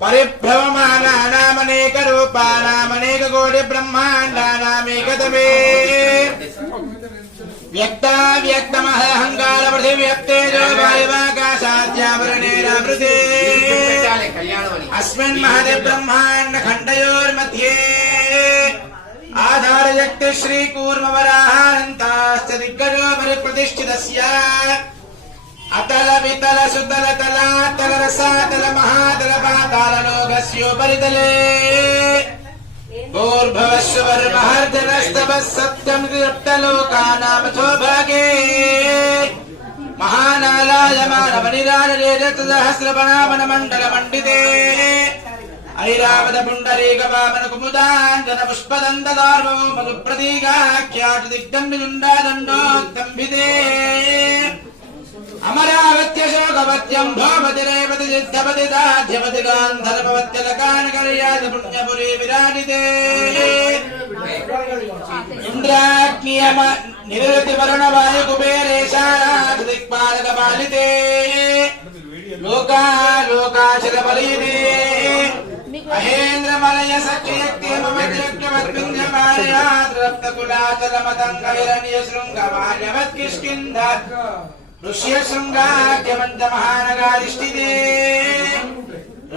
परिभ्रममानानामनेक रूपानामनेक कोटि ब्रह्माण्डानामेकतमे व्यक्ताव्यक्तमहंकार पृथिव्यक्तेजो वायुवाकाशाद्यावरणेनावृते अस्मिन् महते ब्रह्माण्ड खण्डयोर्मध्ये आधारयक्ति श्री कूर्मवराहानन्ताश्च दिग्गजो परिप्रतिष्ठितस्य अतल वितल सुतल तलातल रसातल महातल पाताल लोकस्योपरितले भूर्भुवस्सुवर्महर्जनस्तवः सत्यं तृप्तलोकानामथो भागे महानालायमानवनिराजरेजसहस्रपणावनमण्डलमण्डिते ऐरावत पुण्डरीकवामन कुमुदाञ्जन पुष्पदन्तदार्वो मनुप्रतीकाख्यातु दिग्दण्डजुण्डादण्डोत्तम्भिते अमरावत्यशोकवत्यं भवति रेवति सिद्धपति दाध्यपति गान्धर्वत्यलकानकर्याति पुण्यपुरी विराजिते इन्द्राग्नियम निरति वरुणवायु कुबेरेशानाथ दिक्पालकपालिते लोकाशिरबलीते महेन्द्रमलय सख्ययक्तिममद्रक्तकुलाचलमतङ्गहिरण्यशृङ्गमाल्यवत्किष्किन्ध ऋष्यशृङ्गाख्यमन्त महानगारिष्टिते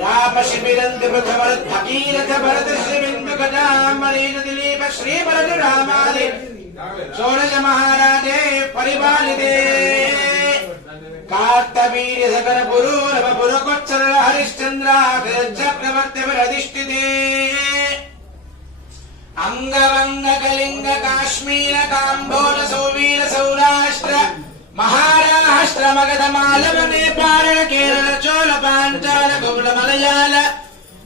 रामशिबिरन्ति पृथमरुद्भगीरथ भरत श्रीबिन्दुगजामरीन दिलीप श्रीपरशुरामादि षोडश महाराजे परिपालिते कार्तवीर्य सकल पुरूरव पुरकोच्चर हरिश्चन्द्राचक्रवर्ति विरधिष्ठिते अंगवंग कलिंग काश्मीर काम्भोज सौवीर सौराष्ट्र महाराष्ट्र मगध मालव नेपाल केरल चोल पांचाल कुबल मलयाल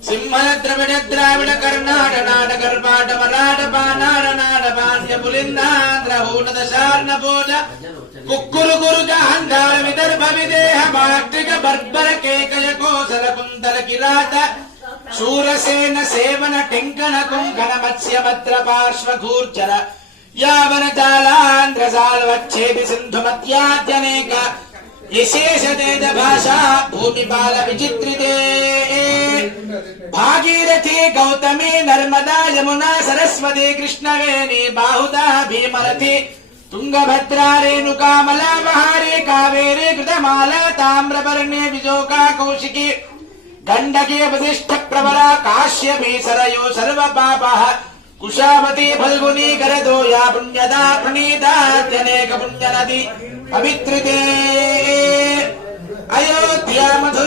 सिंहल द्रविड़ द्राविड़ कर्नाट नाट कर्पाट मराठ पानार नाट पांड्य पुलिंदांध्र हूट दशार्न भोज कुक्कुरु गुरु गांधार विदर्भ विदेह बाक्टिक बर्बर केकय कोसल कुंतल किरात शूरसेन सेवन टिंकन कुंकण मत्स्य भद्र पार्श्व घूर्जर यावन जालांध्र साल्वच्छेदि सिंधु मध्याद्यनेक विशेष तेज भाषा भूमिपाल विचित्रिते भागीरथी गौतमी नर्मदा यमुना सरस्वती कृष्णवेणी बाहुदा भीमरथी तुंगभद्रा रेणुका मला महारे कावेरी कृतमाला ताम्रपर्णे विजोका कौशिकी गंडकी वसिष्ठ प्रवरा काश्यपी सरयो सर्वपापः कुशावती फल्गुनी करदोया पुण्यदा प्रणीता जनेक पुण्यनदी पवित्रिते अयोध्या मधुरा